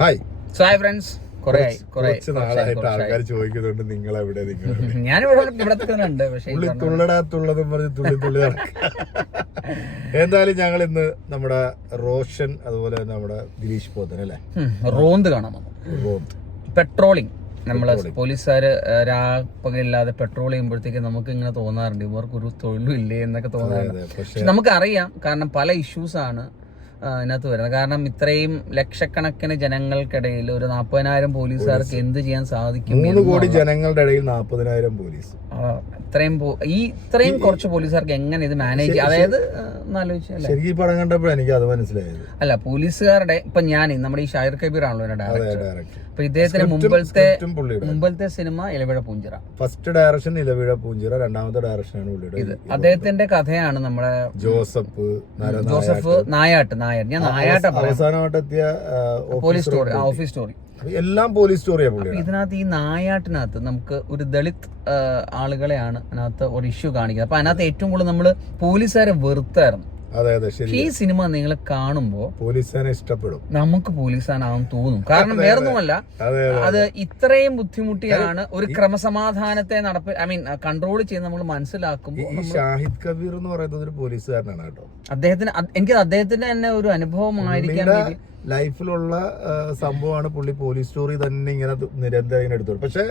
Hi hi friends. കുറച്ച് നാളായിട്ട് ആൾക്കാർ ചോദിക്കുന്നുണ്ട് നിങ്ങളെവിടെ ഞാനിവിടെ ഉണ്ട്. പക്ഷേ തുള്ളടാത്തുള്ളതും പറഞ്ഞ് തുള്ളി എന്തായാലും ഞങ്ങൾ ഇന്ന് നമ്മുടെ റോഷൻ അതുപോലെ തന്നെ നമ്മുടെ ഗിരീഷ് പോത്തൻ അല്ലേ റോന്ത് കാണാൻ പെട്രോളിങ്. നമ്മള് പോലീസുകാര് രാപ്പകലില്ലാതെ പെട്രോൾ ചെയ്യുമ്പോഴത്തേക്ക് നമുക്ക് ഇങ്ങനെ തോന്നാറുണ്ട് ഇവർക്കൊരു തൊഴിലും ഇല്ലേ എന്നൊക്കെ തോന്നാറുണ്ട്. പക്ഷെ നമുക്കറിയാം, കാരണം പല ഇഷ്യൂസ് ആണ് ഇതിനകത്ത് വരുന്നത്. കാരണം ഇത്രയും ലക്ഷക്കണക്കിന് ജനങ്ങൾക്കിടയിൽ ഒരു 40,000 പോലീസുകാർക്ക് എന്ത് ചെയ്യാൻ സാധിക്കും? 3 കോടി ജനങ്ങളുടെ ഇടയിൽ 40,000 പോലീസ്. ഇത്രയും കുറച്ച് പോലീസുകാർക്ക് എങ്ങനെ ഇത് മാനേജ് ചെയ്യാം? അതായത് ശരിക്കും ഈ പടം കണ്ടപ്പോഴാണ് എനിക്ക് അത് മനസ്സിലായത്. അല്ല, പോലീസുകാരുടെ ഇപ്പൊ ഞാൻ നമ്മുടെ ഈ ഷാഹിർ കബീർ ആണല്ലോ ഡയറക്ടർ. അപ്പൊ ഇദ്ദേഹത്തിന് മുമ്പത്തെ സിനിമ ഇലവിഴ പൂഞ്ചിറ. ഫസ്റ്റ് ഡയറക്ഷൻ ഇലവിഴ പൂഞ്ചിറ, രണ്ടാമത്തെ ഡയറക്ഷനാണ് പുള്ളിയുടെ. അദ്ദേഹത്തിന്റെ കഥയാണ് നമ്മുടെ ജോസഫ് നായാട്ട്. ഞാൻ നായാട്ട അവസാനമായിട്ടെത്തിയ ഓഫീസ് സ്റ്റോറി എല്ലാം പോലീസ് സ്റ്റോറിയാണ്. ഇതിനകത്ത് ഈ നായാട്ടിനകത്ത് നമുക്ക് ഒരു ദളിത് ആളുകളെയാണ് അതിനകത്ത് ഒരു ഇഷ്യൂ കാണിക്കുന്നത്. അപ്പൊ അതിനകത്ത് ഏറ്റവും കൂടുതൽ നമ്മള് പോലീസുകാരെ വെറുത്തായിരുന്നു. ഈ സിനിമ നിങ്ങൾ കാണുമ്പോ പോലീസുകാരെ ഇഷ്ടപ്പെടും, നമുക്ക് പോലീസുകാരാണെന്ന് തോന്നും. കാരണം വേറൊന്നുമല്ല, അത് ഇത്രയും ബുദ്ധിമുട്ടിയാണ് ഒരു ക്രമസമാധാനത്തെ കൺട്രോൾ ചെയ്ത് നമ്മൾ മനസ്സിലാക്കുമ്പോൾ. ഈ ഷാഹിദ് കബീർ എന്ന് പറയുന്നത് ഒരു പോലീസുകാരനാണ് കേട്ടോ. എനിക്ക് അദ്ദേഹത്തിന്റെ തന്നെ ഒരു അനുഭവമായിരിക്കാം. ലൈഫിലുള്ള സംഭവമാണ് പുള്ളി പോലീസ് സ്റ്റോറി തന്നെ ഇങ്ങനെ നിരന്തരം ഇങ്ങനെ എടുത്തോളൂ. പക്ഷെ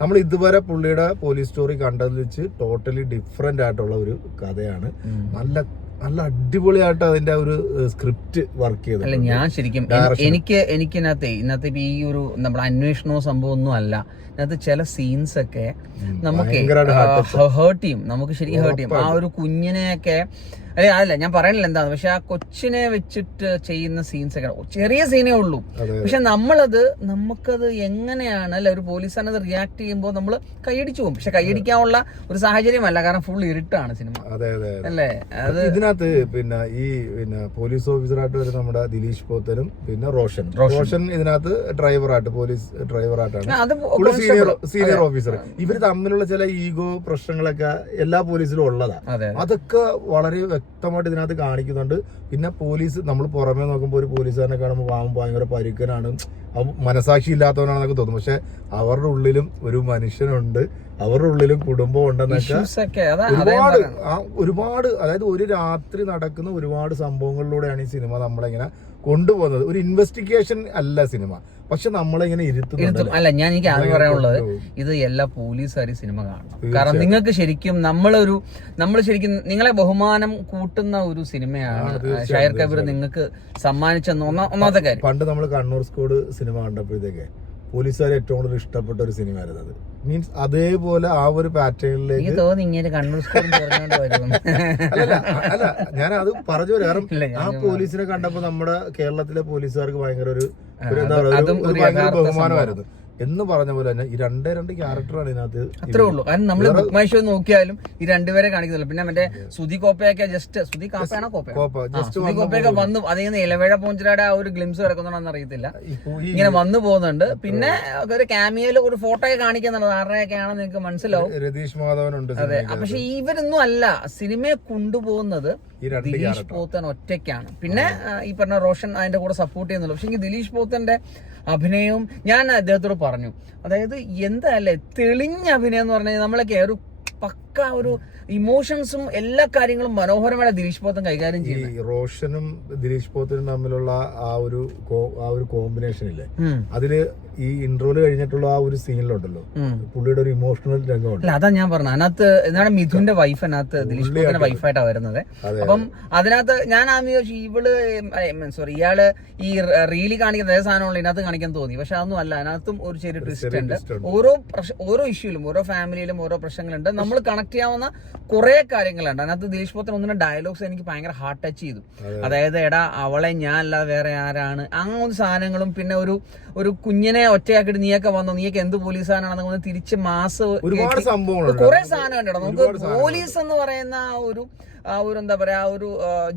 നമ്മൾ ഇതുവരെ പുള്ളിയുടെ പോലീസ് സ്റ്റോറി കണ്ടതിൽ വെച്ച് ടോട്ടലി ഡിഫറെന്റ് ആയിട്ടുള്ള ഒരു കഥയാണ്. നല്ല അടിപൊളിയായിട്ട് അതിന്റെ ഒരു സ്ക്രിപ്റ്റ് വർക്ക് ചെയ്തത്. അല്ല, ഞാൻ ശരിക്കും ഇന്നത്തെ ഈ ഒരു നമ്മുടെ അന്വേഷണവും സംഭവം ഒന്നും അല്ല. ഇതിനകത്ത് ചില സീൻസ് ഒക്കെ നമുക്ക് ഹേർട്ട് ചെയ്യും, നമുക്ക് ശരിക്കും ഹേർട്ട് ചെയ്യും. ആ ഒരു കുഞ്ഞിനെയൊക്കെ അതല്ല ഞാൻ പറയണില്ല എന്താണ്, പക്ഷെ ആ കൊച്ചിനെ വെച്ചിട്ട് ചെയ്യുന്ന സീൻസ് ഒക്കെ ചെറിയ സീനേ ഉള്ളൂ. പക്ഷെ നമുക്കത് എങ്ങനെയാണ് അല്ലെ ഒരു പോലീസാനത് റിയാക്ട് ചെയ്യുമ്പോൾ നമ്മൾ കൈയടിച്ചു പോകും. പക്ഷെ കൈയടിക്കാനുള്ള ഒരു സാഹചര്യമല്ല, കാരണം ഫുൾ ഇരുട്ടാണ് സിനിമ. അല്ലേ? അത് ഇതിനകത്ത് പിന്നെ പോലീസ് ഓഫീസറായിട്ട് വരുന്ന നമ്മുടെ ദിലീഷ് പോത്തനും പിന്നെ റോഷൻ ഇതിനകത്ത് പോലീസ് ഡ്രൈവറായിട്ടാണ് സീനിയർ ഓഫീസർ. ഇവര് തമ്മിലുള്ള ചില ഈഗോ പ്രശ്നങ്ങളൊക്കെ എല്ലാ പോലീസിലും ഉള്ളതാ. അതൊക്കെ വളരെ വ്യക്തമായിട്ട് ഇതിനകത്ത് കാണിക്കുന്നുണ്ട്. പിന്നെ പോലീസ് നമ്മൾ പുറമേ നോക്കുമ്പോൾ ഒരു പോലീസുകാരനെ കാണുമ്പോൾ ഭയങ്കര പരുക്കനാണ്, മനസാക്ഷി ഇല്ലാത്തവനാണെന്നൊക്കെ തോന്നും. പക്ഷെ അവരുടെ ഉള്ളിലും ഒരു മനുഷ്യനുണ്ട്, അവരുടെ ഉള്ളിലും കുടുംബം ഉണ്ടെന്നൊക്കെ ഒരുപാട് അതായത് ഒരു രാത്രി നടക്കുന്ന ഒരുപാട് സംഭവങ്ങളിലൂടെയാണ് ഈ സിനിമ നമ്മളിങ്ങനെ കൊണ്ടുപോകുന്നത്. ഒരു ഇൻവെസ്റ്റിഗേഷൻ അല്ല സിനിമ, പക്ഷെ നമ്മളിങ്ങനെ ഇരുത്തും. അല്ല, എനിക്ക് ആദ്യം പറയാനുള്ളത്, ഇത് എല്ലാ പോലീസുകാരും സിനിമ കാണണം. കാരണം നിങ്ങൾക്ക് ശരിക്കും നമ്മൾ ശരിക്കും നിങ്ങളെ ബഹുമാനം കൂട്ടുന്ന ഒരു സിനിമയാണ് ഷാഹിർ കബീർ നിങ്ങൾക്ക് സമ്മാനിച്ചെന്ന് ഒന്നാമത്തെ കാര്യം. പണ്ട് നമ്മൾ കണ്ണൂർ സ്ക്വാഡ് സിനിമ കണ്ടപ്പോഴത്തേക്ക് പോലീസുകാർ ഏറ്റവും കൂടുതൽ ഇഷ്ടപ്പെട്ട ഒരു സിനിമ ആയിരുന്നു അത്. മീൻസ് അതേപോലെ ആ ഒരു പാറ്റേണിലേക്ക് അല്ല ഞാൻ അത് പറഞ്ഞു. കാരണം ആ പോലീസിനെ കണ്ടപ്പോ നമ്മുടെ കേരളത്തിലെ പോലീസുകാർക്ക് ഭയങ്കര ഒരു ബഹുമാനമായിരുന്നു. എന്ന് പറഞ്ഞ പോലെ തന്നെ ഈ രണ്ട് ക്യാരക്ടറാണ് ഇതിനകത്ത്. അത്രേ ഉള്ളൂ. കാരണം നമ്മൾ ബുക്ക് മൈ ഷോ നോക്കിയാലും ഈ രണ്ടുപേരെ കാണിക്കുന്നില്ല. പിന്നെ മറ്റേ സുധി കോപ്പയൊക്കെ സുധി കോപ്പയൊക്കെ വന്നു അതേന്ന് ഇലവേഴ പൂഞ്ചിറയുടെ ആ ഒരു ഗ്ലിംസ് കിടക്കുന്നുണ്ടെന്ന് അറിയത്തില്ല, ഇങ്ങനെ വന്നു പോകുന്നുണ്ട്. പിന്നെ ഒരു ക്യാമിയയിൽ ഒരു ഫോട്ടോയെ കാണിക്കുന്നുണ്ട്, ആരുടെയൊക്കെ ആണെന്ന് നിങ്ങൾക്ക് മനസ്സിലാവും. രതീഷ് മാധവനുണ്ട്. അതെ, പക്ഷെ ഇവരൊന്നും അല്ല സിനിമയെ കൊണ്ടുപോകുന്നത്. ദിലീഷ് പോത്തൻ ഒറ്റയ്ക്കാണ്. പിന്നെ ഈ പറഞ്ഞ റോഷൻ അതിന്റെ കൂടെ സപ്പോർട്ട് ചെയ്യുന്നുള്ളൂ. പക്ഷെ ദിലീഷ് പോത്തന്റെ അഭിനയവും ഞാൻ അദ്ദേഹത്തോട് പറഞ്ഞു, അതായത് എന്താല്ലേ തെളിഞ്ഞ അഭിനയം എന്ന് പറഞ്ഞാൽ നമ്മളൊക്കെ ഒരു പക്ക ഒരു ഇമോഷൻസും എല്ലാ കാര്യങ്ങളും മനോഹരമായ ദിലീഷ് പോത്തൻ കൈകാര്യം ചെയ്യും. റോഷനും ദിലീഷ് പോത്തനും തമ്മിലുള്ള ആ ഒരു കോമ്പിനേഷൻ ഇല്ലേ, അതില് ഈ ഇൻട്രോല് കഴിഞ്ഞിട്ടുള്ള ആ ഒരു സീനിലുണ്ടല്ലോ പുള്ളിയുടെ ഒരു ഇമോഷണൽ രംഗമുണ്ട്. അതാ ഞാൻ പറഞ്ഞു. അതിനകത്ത് എന്താണ് മിഥുന്റെ വൈഫ്, അതിനകത്ത് ദിലീഷ് പോത്തന്റെ വൈഫായിട്ടാണ് വരുന്നത്. അപ്പം അതിനകത്ത് ഞാൻ ഇയാള് ഈ റീലി കാണിക്കുന്ന അതേ സാധനമുള്ള ഇതിനകത്ത് കാണിക്കാൻ തോന്നി. പക്ഷെ അതൊന്നും അല്ല, അതിനകത്തും ഒരു ചെറിയ ട്വിസ്റ്റ് ഉണ്ട്. ഓരോ ഇഷ്യൂലും ഓരോ ഫാമിലിയിലും ഓരോ പ്രശ്നങ്ങളുണ്ട്. നമ്മൾ കണക്ട് ചെയ്യാവുന്ന കുറെ കാര്യങ്ങളുണ്ട് അതിനകത്ത്. ദിലീഷ് പോത്തൻ ഒന്നിന്റെ ഡയലോഗ്സ് എനിക്ക് ഭയങ്കര ഹാർട്ട് ടച്ച് ചെയ്തു. അതായത് എടാ അവളെ ഞാൻ അല്ലാതെ വേറെ ആരാണ്, അങ്ങനെ സാധനങ്ങളും. പിന്നെ ഒരു കുഞ്ഞിനെ ഒറ്റയാക്കിട്ട് നീയൊക്കെ വന്നോ, നീയൊക്കെ എന്ത് പോലീസുകാരാണെന്ന് തിരിച്ച് മാസ് കുറെ സാധനം ഉണ്ടോ. നമുക്ക് പോലീസ് എന്ന് പറയുന്ന ആ ഒരു എന്താ പറയാ ആ ഒരു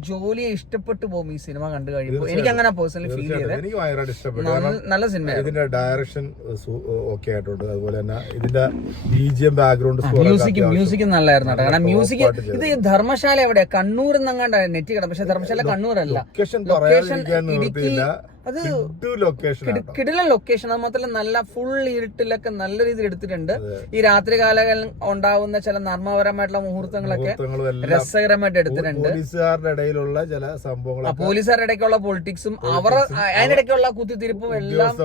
ജോലിയെ ഇഷ്ടപ്പെട്ടു പോകും ഈ സിനിമ കണ്ടു കഴിയുമ്പോൾ. എനിക്ക് അങ്ങനെ പേഴ്സണലി ഫീൽ ചെയ്തത് നല്ല സിനിമ. ഇതിന്റെ ഡയറക്ഷൻ ഓക്കെ ആയിട്ടുണ്ട്, അതുപോലെ തന്നെ ഇതിന്റെ BGM ബാക്ക്ഗ്രൗണ്ട് മ്യൂസിക് നല്ലായിരുന്നു കേട്ടോ. കാരണം മ്യൂസിക് ഇത് ധർമ്മശാല എവിടെയാ, കണ്ണൂർ എന്നങ്ങാണ്ട് നെറ്റ് കിടക്കും. പക്ഷെ ധർമ്മശാല കണ്ണൂരല്ല, ലൊക്കേഷൻ ഇടുക്കി അത് ലൊക്കേഷൻ കിടിലൻ ലൊക്കേഷൻ. അത് മാത്രമല്ല നല്ല ഫുൾ ഇരുട്ടിലൊക്കെ നല്ല രീതിയിൽ എടുത്തിട്ടുണ്ട്. ഈ രാത്രി കാലങ്ങളിൽ ഉണ്ടാവുന്ന ചില നർമ്മപരമായിട്ടുള്ള മുഹൂർത്തങ്ങളൊക്കെ രസകരമായിട്ട് എടുത്തിട്ടുണ്ട്. പോലീസുകാരുടെ ഇടയിലുള്ള ചില സംഭവങ്ങൾ, പോലീസുകാരുടെ ഇടയ്ക്കുള്ള പൊളിറ്റിക്സും അവർ അതിനിടയ്ക്കുള്ള കുത്തിത്തിരിപ്പും എല്ലാം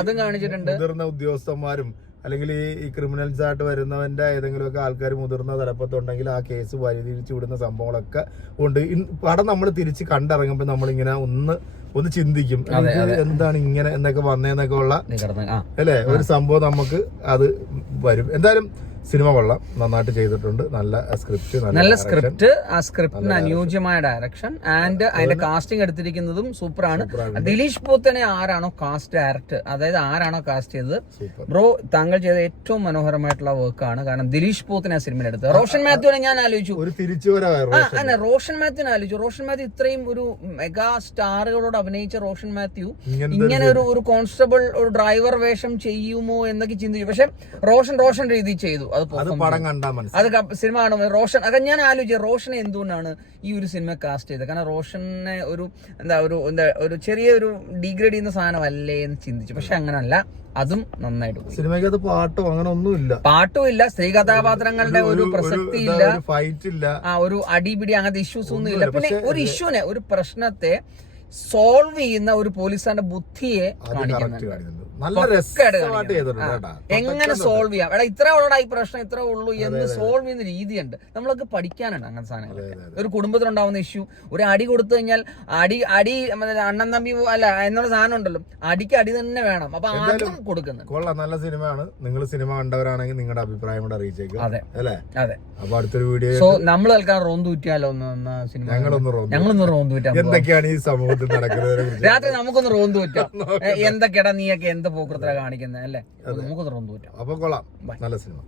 അതും കാണിച്ചിട്ടുണ്ട്. മുതിർന്ന ഉദ്യോഗസ്ഥന്മാരും അല്ലെങ്കിൽ ഈ ക്രിമിനൽസ് ആയിട്ട് വരുന്നവന്റെ ഏതെങ്കിലുമൊക്കെ ആൾക്കാർ മുതിർന്ന തലപ്പത്തുണ്ടെങ്കിൽ ആ കേസ് പരിഹരിച്ചു വിടുന്ന സംഭവങ്ങളൊക്കെ ഉണ്ട്. പടം നമ്മൾ തിരിച്ച് കണ്ടിറങ്ങുമ്പോൾ നമ്മളിങ്ങനെ ഒന്ന് ചിന്തിക്കും, എന്താണ് ഇങ്ങനെ എന്നൊക്കെ വന്നേന്നൊക്കെ ഉള്ള അല്ലെ ഒരു സംഭവം നമുക്ക് അത് വരും. എന്തായാലും സിനിമ കൊള്ളാം, നന്നായിട്ട് ചെയ്തിട്ടുണ്ട്. നല്ല സ്ക്രിപ്റ്റ്, ആ സ്ക്രിപ്റ്റിന് അനുയോജ്യമായ ഡയറക്ഷൻ ആൻഡ് അതിന്റെ കാസ്റ്റിംഗ് എടുത്തിരിക്കുന്നതും സൂപ്പറാണ്. ദിലീഷ് പോത്തനെ ആരാണോ കാസ്റ്റ് ഡയറക്ടർ, അതായത് ആരാണോ കാസ്റ്റ് ചെയ്തത്, ബ്രോ താങ്കൾ ചെയ്ത ഏറ്റവും മനോഹരമായിട്ടുള്ള വർക്കാണ്. കാരണം ദിലീഷ് പോത്തിനെ സിനിമയിൽ എടുത്തത്. റോഷൻ മാത്യുവിനെ ഞാൻ ആലോചിച്ചു, റോഷൻ മാത്യുവിനെ ആലോചിച്ചു. റോഷൻ മാത്യു ഇത്രയും ഒരു മെഗാ സ്റ്റാറുകളോട് അഭിനയിച്ച റോഷൻ മാത്യു ഇങ്ങനെ ഒരു കോൺസ്റ്റബിൾ, ഒരു ഡ്രൈവർ വേഷം ചെയ്യുമോ എന്നൊക്കെ ചിന്തിച്ചു. പക്ഷെ റോഷൻ രീതി ചെയ്തു. അത് സിനിമ കാണുമ്പോൾ റോഷൻ, അതൊക്കെ ഞാൻ ആലോചിച്ചു റോഷനെ എന്തുകൊണ്ടാണ് ഈ ഒരു സിനിമ കാസ്റ്റ് ചെയ്തത്. കാരണം റോഷനെ ഒരു ചെറിയൊരു ഡിഗ്രേഡ് ചെയ്യുന്ന സാധനമല്ലേ എന്ന് ചിന്തിച്ചു. പക്ഷെ അങ്ങനല്ല, അതും നന്നായിട്ട് പോയി. സിനിമയ്ക്കകത്ത് പാട്ടോ അങ്ങനെ ഒന്നുമില്ല, പാട്ടുമില്ല, സ്ത്രീ കഥാപാത്രങ്ങളുടെ ഒരു പ്രസക്തി ഇല്ല, ഫൈറ്റ് ഇല്ല, ഒരു അടിപിടി അങ്ങനത്തെ ഇഷ്യൂസ് ഒന്നും ഇല്ല. പിന്നെ ഒരു ഇഷ്യൂനെ, ഒരു പ്രശ്നത്തെ സോൾവ് ചെയ്യുന്ന ഒരു പോലീസുകാരന്റെ ബുദ്ധിയെ കാണിക്കുന്നുണ്ട്. എങ്ങനെ സോൾവ് ചെയ്യാം, എടാ ഇത്ര ഉള്ളടാ ഈ പ്രശ്നം, ഇത്ര ഉള്ളൂ എന്ന് സോൾവ് ചെയ്യുന്ന രീതിയുണ്ട്. നമ്മളൊക്കെ പഠിക്കാനുണ്ട് അങ്ങനത്തെ സാധനങ്ങൾ. ഒരു കുടുംബത്തിലുണ്ടാവുന്ന ഇഷ്യൂ, ഒരു അടി കൊടുത്തു കഴിഞ്ഞാൽ അടി അണ്ണൻ തമ്പി അല്ല എന്നുള്ള സാധനം ഉണ്ടല്ലോ, അടിക്ക് അടി തന്നെ വേണം. അപ്പൊ ആദ്യം കൊടുക്കുന്നത് കൊള്ളാം, നല്ല സിനിമയാണ്. നിങ്ങൾ സിനിമ കണ്ടവരാണെങ്കിൽ നിങ്ങളുടെ അഭിപ്രായം കൂടെ അറിയിച്ചേക്കും. അതെ അതെ. അപ്പൊ അടുത്തൊരു വീഡിയോ സോ നമ്മൾ കേൾക്കാൻ റോന്ത് വിറ്റാലോ സിനിമ, ഞങ്ങളൊന്ന് റോന്ത് വിറ്റാം. എന്തൊക്കെയാണ് ഈ സമൂഹത്തിൽ നടക്കുന്നത്, രാത്രി നമുക്കൊന്ന് റോന്ത് വിറ്റാം. എന്തൊക്കെയാ നീയൊക്കെ എന്ത് പോക്കൃത്ര കാണിക്കുന്നത് അല്ലേ, നമുക്കൊന്ന് റോന്ത് വിറ്റാം. അപ്പൊ കൊള്ളാം, നല്ല സിനിമ.